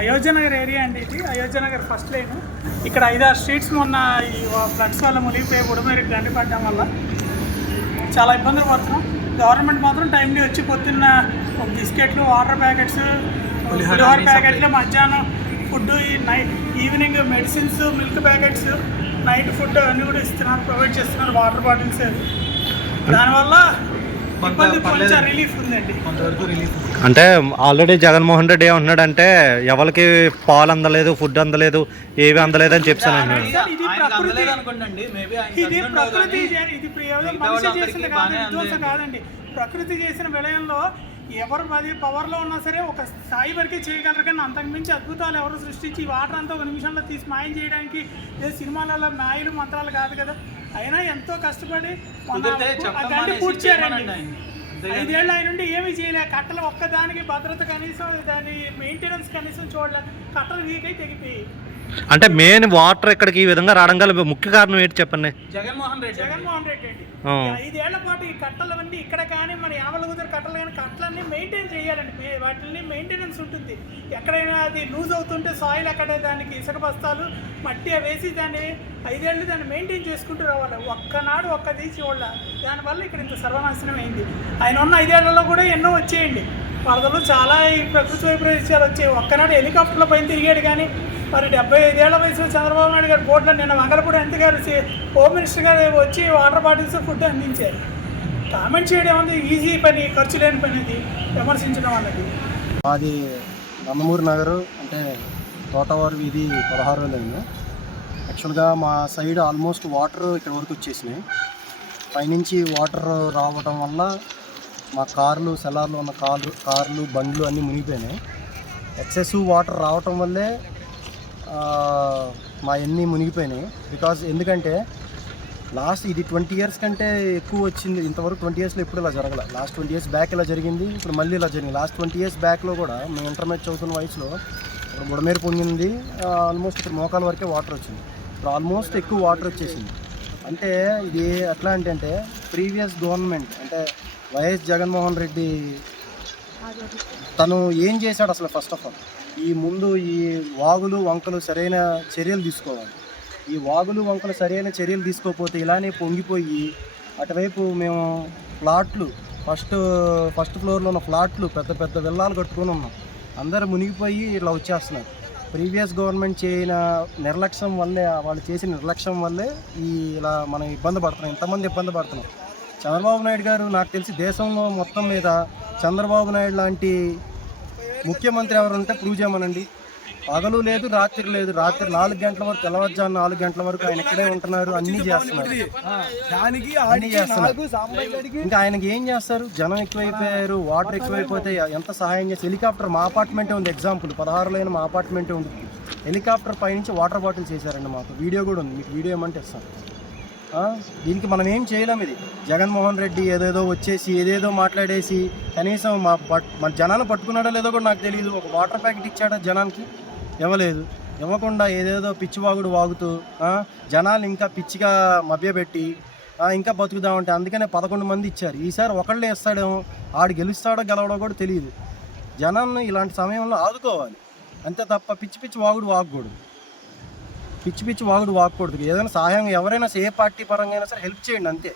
Ayodhya Nagar area అండి ఇది. Ayodhya Nagar first line ఇక్కడ ఐదారు స్ట్రీట్స్ మొన్న ఈ ఫ్లడ్స్ వల్ల మునిగిపోయి బుడమేరికి గండి పడడం వల్ల చాలా ఇబ్బందులు పడుతున్నాం. గవర్నమెంట్ మాత్రం టైంలీ వచ్చి పొద్దున్న బిస్కెట్లు వాటర్ ప్యాకెట్స్ పులిహోర ప్యాకెట్లు మధ్యాహ్నం food night evening medicines milk packets night food అన్నీ కూడా ఇస్తున్నారు ప్రొవైడ్ చేస్తున్నారు వాటర్ బాటిల్స్ దానివల్ల అంటే ఆల్రెడీ జగన్మోహన్ రెడ్డి ఏమంటున్నాడంటే ఎవరికి పాలు అందలేదు ఫుడ్ అందలేదు ఏవి అందలేదు అని చెప్పాను అన్నాడు ప్రకృతి. చేసిన విలయంలో ఎవరు అది పవర్లో ఉన్నా సరే ఒక స్థాయి వరకే చేయగలరు కానీ అంతకుమించి అద్భుతాలు ఎవరు సృష్టించి ఈ వాటర్ అంతా ఒక నిమిషంలో తీసి మాయం చేయడానికి ఏ సినిమాలలో మాయలు మంత్రాలు కాదు కదా. అయినా ఎంతో కష్టపడి ఆయన్ని. అంతేగాని ఐదేళ్ళు ఆయన నుండి ఏమీ చేయలే. కట్టలు ఒక్కదానికి భద్రత కనీసం దాని మెయింటెనెన్స్ కనీసం చూడలే కట్టలు వీకై తెగిపోయి. అంటే మెయిన్ వాటర్ ఇక్కడికి ఈ విధంగా రావడం గల ముఖ్య కారణం ఏంటి చెప్పండి? జగన్మోహన్ రెడ్డి జగన్మోహన్ రెడ్డి అండి. ఐదేళ్ళ పాటు ఈ కట్టలవన్నీ ఇక్కడ కానీ మన యామల కుదిరి కట్టలు కానీ కట్టలన్నీ మెయింటైన్ చేయాలండి. వాటిని మెయింటెనెన్స్ ఉంటుంది. ఎక్కడైనా అది లూజ్ అవుతుంటే సాయిల్ అక్కడ దానికి ఇసుక బస్తాలు మట్టి వేసి దాన్ని ఐదేళ్ళు దాన్ని మెయింటైన్ చేసుకుంటూ రావాలి. ఒక్కనాడు ఒక్క తీసి వాళ్ళ. దానివల్ల ఇక్కడ ఇంత సర్వనాశనం అయింది. ఆయన ఉన్న ఐదేళ్ళలో కూడా ఎన్నో వచ్చేయండి. వరదలు చాలా ఈ ప్రకృతి వైపరీత్యాలు వచ్చాయి. ఒక్కనాడు హెలికాప్టర్ల పైన తిరిగాడు కానీ మరి డెబ్బై ఐదేళ్ళ వయసులో చంద్రబాబు నాయుడు గారి బోర్డులో నిన్న మంగళపూడి ఎంత గారు హోమ్ మినిస్టర్ గారు వచ్చి వాటర్ బాటిల్స్ ఫుడ్ అందించారు. కామెంట్ చేయడం అనేది ఈజీ పని ఖర్చు లేని పని అది విమర్శించడం అన్నది. మాది నందమూరి నగరు అంటే తోటవారు వీధి పదహారో లైన్. యాక్చువల్గా మా సైడ్ ఆల్మోస్ట్ వాటర్ ఇక్కడ వరకు వచ్చేసినాయి. పైనుంచి వాటర్ రావడం వల్ల మా కార్లు సెలార్లు ఉన్న కార్లు కార్లు బండ్లు అన్నీ మునిగిపోయినాయి. ఎక్సెసివ్ వాటర్ రావటం వల్లే మా అన్నీ మునిగిపోయినాయి. బికాజ్ ఎందుకంటే లాస్ట్ ఇది ట్వంటీ ఇయర్స్ కంటే ఎక్కువ వచ్చింది. ఇంతవరకు ట్వంటీ ఇయర్స్లో ఎప్పుడు ఇలా జరగల. లాస్ట్ ట్వంటీ ఇయర్స్ బ్యాక్ ఇలా జరిగింది. ఇప్పుడు మళ్ళీ ఇలా జరిగింది. లాస్ట్ ట్వంటీ ఇయర్స్ బ్యాక్లో కూడా మేము ఇంటర్మీడియట్ చదువుతున్న వయసులో ఇప్పుడు బుడమేరు పొంగింది. ఆల్మోస్ట్ ఇప్పుడు మోకాల వరకే వాటర్ వచ్చింది. ఇప్పుడు ఆల్మోస్ట్ ఎక్కువ వాటర్ వచ్చేసింది. అంటే ఇది ఎట్లా అంటే అంటే ప్రీవియస్ గవర్నమెంట్ అంటే వైఎస్ జగన్మోహన్ రెడ్డి తను ఏం చేశాడు అసలు ఫస్ట్ ఆఫ్ ఆల్ ఈ ముందు ఈ వాగులు వంకలు సరైన చర్యలు తీసుకోవాలి. ఈ వాగులు వంకలు సరైన చర్యలు తీసుకోకపోతే ఇలానే పొంగిపోయి అటువైపు మేము ఫ్లాట్లు ఫస్ట్ ఫస్ట్ ఫ్లోర్లో ఉన్న ఫ్లాట్లు పెద్ద పెద్ద విల్లాలు కట్టుకొని ఉన్నాం. అందరూ మునిగిపోయి ఇట్లా వచ్చేస్తున్నారు. ప్రీవియస్ గవర్నమెంట్ చేయన నిర్లక్ష్యం వల్లే వాళ్ళు చేసిన నిర్లక్ష్యం వల్లే ఈ ఇలా మనం ఇబ్బంది పడుతున్నాం. ఇంతమంది ఇబ్బంది పడుతున్నాం. చంద్రబాబు నాయుడు గారు నాకు తెలిసి దేశంలో మొత్తం మీద చంద్రబాబు నాయుడు లాంటి ముఖ్యమంత్రి ఎవరు ఉంటే ప్రూవ్ చేయమనండి. పగలు లేదు రాత్రి లేదు. రాత్రి నాలుగు గంటల వరకు తెల్లవారుజాము నాలుగు గంటల వరకు ఆయన ఇక్కడే ఉంటున్నారు. అన్నీ చేస్తున్నారు. అన్నీ చేస్తున్నారు. ఇంకా ఆయనకి ఏం చేస్తారు? జనం ఎక్కువైపోయారు వాటర్ ఎక్కువైపోతే ఎంత సహాయం చేసి హెలికాప్టర్ మా అపార్ట్మెంటే ఉంది ఎగ్జాంపుల్. పదహారు లైన్ మా అపార్ట్మెంటే ఉంది. హెలికాప్టర్ పైనుంచి వాటర్ బాటిల్స్ వేసారండి మాకు. వీడియో కూడా ఉంది. మీకు వీడియో ఏమంటే ఇస్తాను? దీనికి మనం ఏం చేయలేం ఇది. జగన్మోహన్ రెడ్డి ఏదేదో వచ్చేసి ఏదేదో మాట్లాడేసి కనీసం మా పట్ మన జనాన్ని పట్టుకున్నాడో లేదో కూడా నాకు తెలియదు ఒక వాటర్ ప్యాకెట్ ఇచ్చాడా జనానికి? ఇవ్వలేదు. ఇవ్వకుండా ఏదేదో పిచ్చి వాగుడు వాగుతూ జనాలు ఇంకా పిచ్చిగా మభ్యపెట్టి ఇంకా బతుకుదామంటే అందుకనే పదకొండు మంది ఇచ్చారు. ఈసారి ఒకళ్ళే ఇస్తాడేమో ఆడు గెలుస్తాడో గెలవడో కూడా తెలియదు జనాన్ని ఇలాంటి సమయంలో ఆదుకోవాలి. అంతే తప్ప పిచ్చి పిచ్చి వాగుడు వాగకూడదు. పిచ్చి పిచ్చి వాగుడు వాగకూడదు. ఏదైనా సహాయం ఎవరైనా సరే, ఏ పార్టీ పరంగా అయినా సరే హెల్ప్ చేయండి అంతే.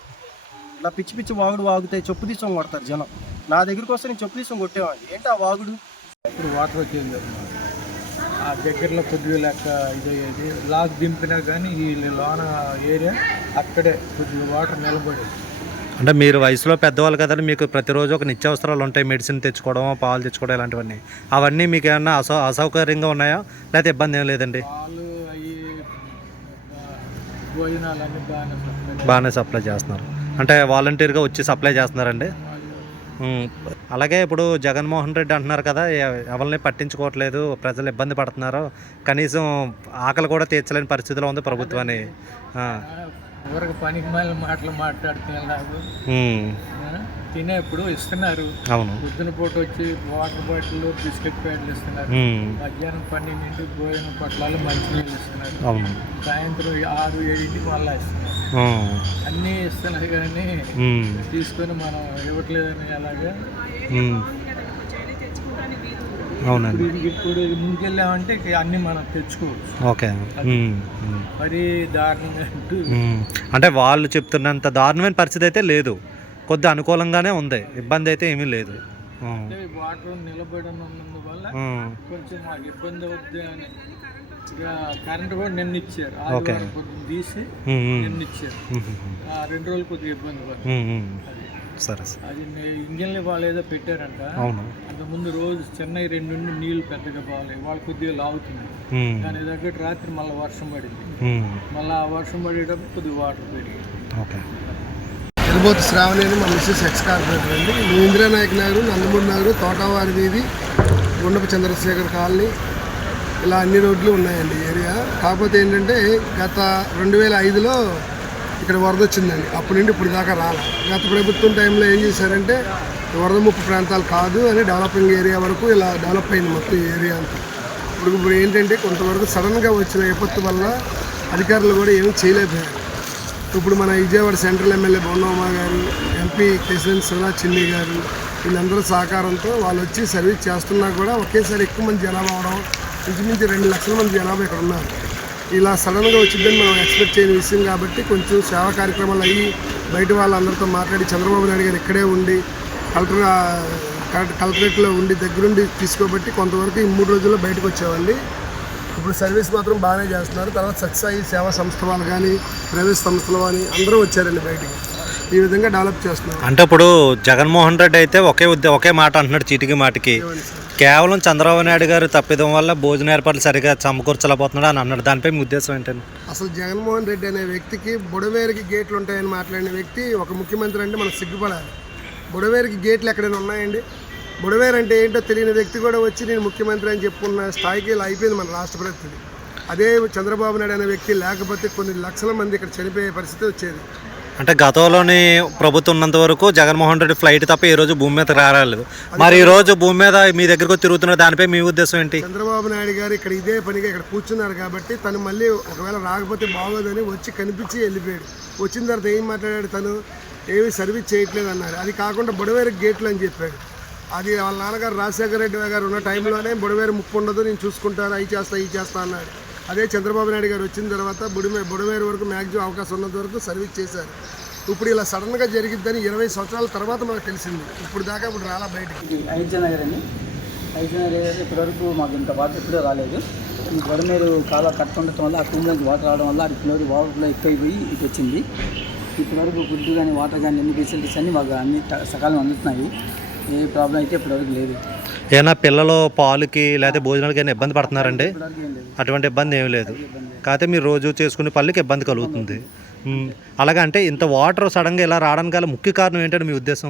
ఇలా పిచ్చి పిచ్చి వాగుడు వాగుతాయి చెప్పు తీసుకొని కొడతారు జనం. నా దగ్గరికి వస్తే నేను చెప్పు తీసుకొని కొట్టేవాడిని. ఏంటి ఆ వాగుడు? ఇప్పుడు వాటర్ వచ్చింది ఆ దగ్గరలో కొద్దిగా లెక్క ఇదయ్యేది. లాక్ దింపినా కానీ ఈ లోన ఏరియా అక్కడే కొద్దిగా వాటర్ నిలబడేది. అంటే మీరు వయసులో పెద్దవాళ్ళు కదండి మీకు ప్రతిరోజు ఒక నిత్యావసరాలు ఉంటాయి. మెడిసిన్ తెచ్చుకోవడం పాలు తెచ్చుకోవడం ఇలాంటివన్నీ. అవన్నీ మీకు ఏమన్నా అసౌ అసౌకర్యంగా ఉన్నాయా? లేకపోతే ఇబ్బంది ఏం లేదండి? పాలు బాగానే సప్లై బాగానే సప్లై చేస్తున్నారు. అంటే వాలంటీర్గా వచ్చి సప్లై చేస్తున్నారండి? అలాగే ఇప్పుడు జగన్మోహన్ రెడ్డి అంటున్నారు కదా ఎవరిని పట్టించుకోవట్లేదు ప్రజలు ఇబ్బంది పడుతున్నారు కనీసం ఆకలి కూడా తీర్చలేని పరిస్థితిలో ఉంది ప్రభుత్వాన్ని. పనికి మాటలు మాట్లాడుతున్నారు తినేప్పుడు ఇస్తున్నారు. అవును. పొద్దున పూట వచ్చి వాటర్ బాటిల్ బిస్కెట్ ప్యాకెట్లు ఇస్తున్నారు. మధ్యాహ్నం పన్నెండింటి భోజనం పొట్లాలు మంచినీళ్ళు ఇస్తున్నారు. అవును. సాయంత్రం ఆరు ఏడింటికి మళ్ళీ ఇస్తున్నారు. అన్నీ ఇస్తున్నారు కానీ తీసుకొని మనం ఇవ్వట్లేదని అలాగా. అవునండి. ఇప్పుడు ముందుకెళ్ళామంటే అన్నీ మనం తెచ్చుకోవచ్చు. ఓకే. మరీ దారుణంగా. అంటే వాళ్ళు చెప్తున్నంత దారుణమైన పరిస్థితి అయితే లేదు. కొద్ది అనుకూలంగానే ఉంది. ఇబ్బంది అయితే ఏమీ లేదు. వాటర్ ఉమ్, కొంచెం మాకు ఇబ్బంది అవుద్ది అని కరెంట్ కూడా నిన్న ఇచ్చారు. తీసి నిన్న ఇచ్చారు. రెండు రోజులు కొద్దిగా ఇబ్బంది. సరే అది ఇంజన్లు వాళ్ళు ఏదో పెట్టారంట. అవును. అంతకుముందు రోజు చెన్నై రెండు నుండి నీళ్ళు పెద్దగా బాగాలేదు వాళ్ళు కొద్దిగా లాగుతున్నాయి. దాని తగ్గట్టు రాత్రి మళ్ళీ వర్షం పడింది. మళ్ళీ ఆ వర్షం పడేటప్పుడు కొద్దిగా వాటర్ పెరిగింది ఓకే. తిరుపతి శ్రావణి మా మిస్సెస్ ఎక్స్ కార్పొరేటర్ అండి. నేను ఇందిరానాయక్ నగర్ నందమూరి నగర్ తోటవారి వీధి గుండప చంద్రశేఖర్ కాలనీ ఇలా అన్ని రోడ్లు ఉన్నాయండి ఏరియా. కాకపోతే ఏంటంటే గత రెండు వేల ఐదులో ఇక్కడ వరద వచ్చిందండి. అప్పటి నుండి ఇప్పుడు దాకా రాలే. గత ప్రభుత్వం టైంలో ఏం చేశారంటే వరద ముప్పు ప్రాంతాలు కాదు అని డెవలపింగ్ ఏరియా వరకు ఇలా డెవలప్ అయింది మొత్తం ఈ ఏరియా అంతా. ఇప్పుడు ఇప్పుడు ఏంటంటే కొంతవరకు సడన్గా వచ్చిన విపత్తు వల్ల అధికారులు కూడా ఏమీ చేయలేకపోయారు. ఇప్పుడు మన విజయవాడ సెంట్రల్ ఎమ్మెల్యే బొన్నమ్మ గారు ఎంపీ కిషన్ సునా చిన్ని గారు వీళ్ళందరూ సహకారంతో వాళ్ళు వచ్చి సర్వీస్ చేస్తున్నా కూడా ఒకేసారి ఎక్కువ మంది జనాభా అవడం ఇంచుమించు రెండు లక్షల మంది జనాభా ఇక్కడ ఉన్నారు. ఇలా సడన్గా వచ్చిందని మనం ఎక్స్పెక్ట్ చేయని విషయం కాబట్టి కొంచెం సేవా కార్యక్రమాలు అయ్యి బయట వాళ్ళందరితో మాట్లాడి చంద్రబాబు నాయుడు గారు ఇక్కడే ఉండి కలెక్టర్ కలెక్టరేట్లో ఉండి దగ్గరుండి తీసుకోబట్టి కొంతవరకు ఈ మూడు రోజుల్లో బయటకు వచ్చామండి. ఇప్పుడు సర్వీస్ మాత్రం బాగానే చేస్తున్నారు. తర్వాత సత్సాయి సేవా సంస్థ వాళ్ళు కానీ ప్రైవేట్ సంస్థలు కానీ అందరూ వచ్చారండి బయటికి. ఈ విధంగా డెవలప్ చేస్తున్నారు. అంటే ఇప్పుడు జగన్మోహన్ రెడ్డి అయితే ఒకే ఉద్దే ఒకే మాట అంటున్నాడు చీటికి మాటికి. కేవలం చంద్రబాబు నాయుడు గారు తప్పిదం వల్ల భోజన ఏర్పాట్లు సరిగా సమకూర్చలేకపోతున్నాడు అని అన్నాడు. దానిపై మీ ఉద్దేశం ఏంటండి? అసలు జగన్మోహన్ రెడ్డి అనే వ్యక్తికి బుడవేరికి గేట్లు ఉంటాయని మాట్లాడిన వ్యక్తి ఒక ముఖ్యమంత్రి అంటే మనం సిగ్గుపడాలి. బుడవేరికి గేట్లు ఎక్కడైనా ఉన్నాయండి? బుడవేరు అంటే ఏంటో తెలియని వ్యక్తి కూడా వచ్చి నేను ముఖ్యమంత్రి అని చెప్పుకున్న స్థాయికి ఇలా అయిపోయింది మన రాష్ట్ర పరిస్థితి. అదే చంద్రబాబు నాయుడు అనే వ్యక్తి లేకపోతే కొన్ని లక్షల మంది ఇక్కడ చనిపోయే పరిస్థితి వచ్చేది. అంటే గతంలోని ప్రభుత్వం ఉన్నంత వరకు జగన్మోహన్ రెడ్డి ఫ్లైట్ తప్ప ఈ రోజు భూమి మీద రాలేదు. మరి ఈ రోజు భూమి మీద మీ దగ్గరకు తిరుగుతున్న దానిపై మీ ఉద్దేశం ఏంటి? చంద్రబాబు నాయుడు గారు ఇక్కడ ఇదే పనిగా ఇక్కడ కూర్చున్నారు కాబట్టి తను మళ్ళీ ఒకవేళ రాకపోతే బాగోదని వచ్చి కనిపించి వెళ్ళిపోయాడు. వచ్చిన తర్వాత ఏం మాట్లాడాడు తను? ఏమీ సర్వీస్ చేయట్లేదు అన్నారు. అది కాకుండా బుడవేరు గేట్లు అని చెప్పాడు. అది వాళ్ళ నాన్నగారు రాజశేఖర రెడ్డి గారు ఉన్న టైంలోనే బుడవేరు ముప్పు ఉండదు నేను చూసుకుంటాను అవి చేస్తా ఇవి చేస్తా అన్నాడు. అదే చంద్రబాబు నాయుడు గారు వచ్చిన తర్వాత బుడిమే బుడవేరు వరకు మ్యాక్సిమం అవకాశం ఉన్నంత వరకు సర్వీస్ చేశారు. ఇప్పుడు ఇలా సడన్గా జరిగిద్దని ఇరవై సంవత్సరాల తర్వాత మనకు తెలిసింది. ఇప్పుడు దాకా ఇప్పుడు రాలా బయటకి. ఇది అయోధ్య నగర్ అండి అయోధ్య నగర్ ఇప్పటివరకు మాకు ఇంత వాటర్ ఎప్పుడూ రాలేదు. ఈ గొడమేరు కాలువ ఉండటం వల్ల ఆ కుండలోంచి వాటర్ రావడం వల్ల అది ఫ్లోర్ వాటర్లో ఎక్కువైపోయి ఇటు వచ్చింది. ఇప్పటివరకు గుడ్డు కానీ వాటర్ కానీ అన్ని ఫెసిలిటీస్ అన్నీ మాకు అన్ని సకాలం అందుతున్నాయి. ఏ ప్రాబ్లం అయితే ఇప్పటివరకు లేదు. ఏమైనా పిల్లలు పాలుకి లేకపోతే భోజనాలకి ఏమైనా ఇబ్బంది పడుతున్నారండి? అటువంటి ఇబ్బంది ఏమీ లేదు. కాకపోతే మీరు రోజు చేసుకునే పళ్ళకి ఇబ్బంది కలుగుతుంది. అలాగే అంటే ఇంత వాటర్ సడన్గా ఇలా రావడానికి గల ముఖ్య కారణం ఏంటంటే మీ ఉద్దేశం?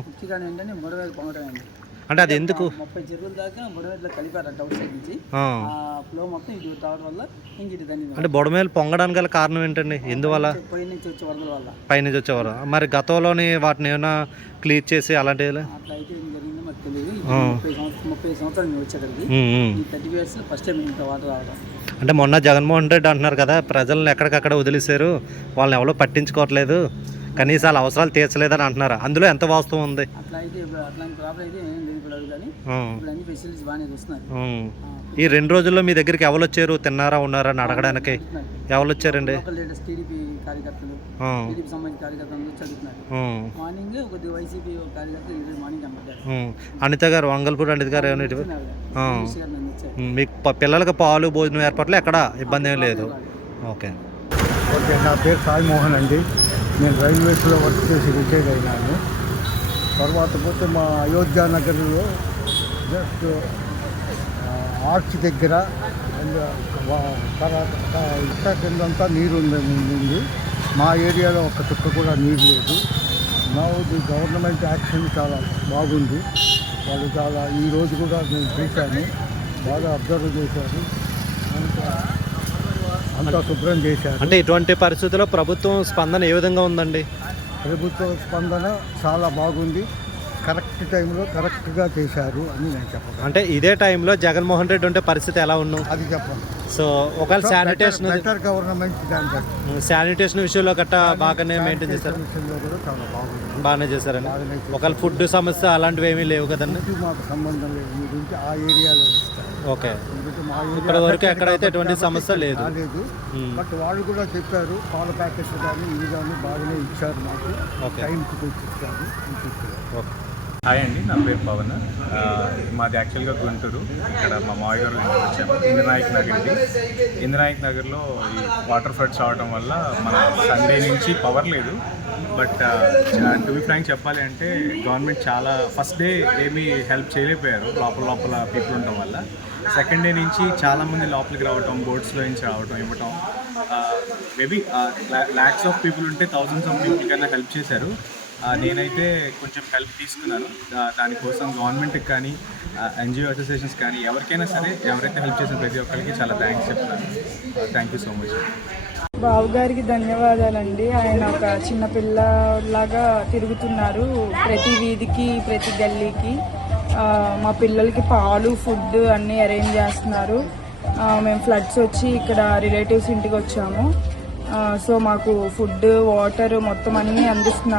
అంటే అది ఎందుకు? ముప్పై చెరువుల దాకా బుడవేరులో కలిపారంట అవుట్ సైడ్ నుంచి. ఆ, ఆ ఫ్లో మొత్తం ఇటు రావడం వల్ల ఇంక ఇటు దాన్ని అంటే బుడమేలు పొంగడానికి గల కారణం ఏంటండి? ఎందువల్ల? పై నుంచి వచ్చే వరదల వల్ల. పైనుంచి వచ్చేవారు మరి గతంలోని వాటిని ఏమైనా క్లియర్ చేసి అలాంటివి అట్లా అయితే తెలియదు ముప్పై సంవత్సరం ముప్పై సంవత్సరాలు మేము వచ్చేటప్పటికి ఉమ్, ఉమ్. ఈ థర్టీ ఇయర్స్ ఫస్ట్ టైం ఇంత వాటర్ రావడం. అంటే మొన్న జగన్మోహన్ రెడ్డి అంటున్నారు కదా ప్రజల్ని ఎక్కడికక్కడ వదిలేశారు వాళ్ళని ఎవరో పట్టించుకోవట్లేదు కనీసం వాళ్ళ అవసరాలు తీర్చలేదని అంటున్నారు. అందులో ఎంత వాస్తవం ఉంది? అట్లా అయితే ఇప్పుడు అట్లాంటి ప్రాబ్లం అయితే ఏం లేదు ఇప్పుడు కానీ ఉమ్, ఇప్పుడు అన్ని ఫెసిలిటీస్ బాగానే చూస్తున్నారు. ఉమ్. ఈ రెండు రోజుల్లో మీ దగ్గరికి ఎవరు వచ్చారు? తిన్నారా ఉన్నారా అని అడగడానికి ఎవరు వచ్చారండి? టీడీపీ కార్యకర్తలు టీడీపీ సంబంధించిన కార్యకర్తలు చదువుతున్నారు. మార్నింగ్ కొద్దిగా వైసీపీ కార్యకర్తలు ఈరోజు మార్నింగ్ కనబడ్డారు. అనిత గారు వంగల్పూడి అనిత గారు మీకు పిల్లలకి పాలు భోజనం ఏర్పాట్లు ఎక్కడ? ఇబ్బంది ఏం లేదు. ఓకే. ఓకే నా పేరు సాయిమోహన్ అండి. నేను రైల్వేస్లో వర్క్ చేసి రిటైర్ అయినాను. తర్వాత పోతే మా అయోధ్య నగర్లో జస్ట్ ఆర్చ్ దగ్గర తర్వాత ఇట్ట కిందంతా నీరు ఉందని ఉంది. మా ఏరియాలో ఒక చుక్క కూడా నీరు లేదు. నా ది గవర్నమెంట్ యాక్షన్ చాలా బాగుంది. వాళ్ళు చాలా ఈ రోజు కూడా నేను చూశాను. బాగా అబ్జర్వ్ చేశారు. అంతా అంతా శుభ్రం చేశారు. అంటే ఇటువంటి పరిస్థితుల్లో ప్రభుత్వం స్పందన ఏ విధంగా ఉందండి? ప్రభుత్వ స్పందన చాలా బాగుంది. కరెక్ట్ టైంలో కరెక్ట్గా చేశారు అని నేను చెప్పగలను. అంటే ఇదే టైంలో జగన్మోహన్ రెడ్డి ఉంటే పరిస్థితి ఎలా ఉన్నాం? అది చెప్పండి సో ఒకవేళ శానిటేషన్ బెటర్ గవర్నమెంట్ దాని శానిటేషన్ విషయంలో గట్టా బాగానే మెయింటైన్ చేశారు? విషయంలో కూడా చాలా బాగుంది. బాగానే చేశారండి. ఒకవేళ ఫుడ్ సమస్య అలాంటివి ఏమీ లేవు కదండి? మాకు సంబంధం లేదు. మీ గురించి ఆ ఏరియాలో ఇస్తారు. ఓకే. ఇప్పటి వరకు ఎక్కడైతే ఎటువంటి సమస్య లేదు. మ్మ్. బట్ వాళ్ళు కూడా చెప్పారు పాల ప్యాకెట్స్ కానీ ఇవి కానీ బాగానే ఇచ్చారు మాకు. ఓకే. టైంకి ఓకే. హాయ్ అండి నా పేరు పవన్. మాది యాక్చువల్గా గుంటూరు. ఇక్కడ మా మావయ్య గారు వచ్చాము. ఇంద్రనాయక్ నగర్కి ఇంద్రనాయక్ నగర్లో ఈ వాటర్ ఫ్లడ్స్ రావడం వల్ల మన సండే నుంచి పవర్ లేదు. బట్ టు బి ఫ్రాంక్ చెప్పాలి అంటే గవర్నమెంట్ చాలా ఫస్ట్ డే ఏమీ హెల్ప్ చేయలేకపోయారు. లోపల లోపల పీపుల్ ఉండటం వల్ల. సెకండ్ డే నుంచి చాలామంది లోపలికి రావటం బోట్స్లో నుంచి రావటం ఇవ్వటం. మేబీ ల్యాక్స్ ఆఫ్ పీపుల్ ఉంటే థౌజండ్స్ ఆఫ్ పీపుల్ కన్నా హెల్ప్ చేశారు. నేనైతే కొంచెం హెల్ప్ తీసుకున్నాను. దానికోసం గవర్నమెంట్కి కానీ ఎన్జిఓ అసోసియేషన్స్ కానీ ఎవరికైనా సరే ఎవరైతే హెల్ప్ చేసిన ప్రతి ఒక్కరికి చాలా థ్యాంక్స్ చెప్తున్నాను. Thank you so much Babu గారికి ధన్యవాదాలండి. ఆయన ఒక చిన్న పిల్లలాగా తిరుగుతున్నారు ప్రతి వీధికి ప్రతి గల్లీకి. మా పిల్లలకి పాలు ఫుడ్ అన్నీ అరేంజ్ చేస్తున్నారు. మేము ఫ్లడ్స్ వచ్చి ఇక్కడ రిలేటివ్స్ ఇంటికి వచ్చాము. సో మాకు ఫుడ్ వాటర్ మొత్తం అన్నీ అందిస్తున్నారు.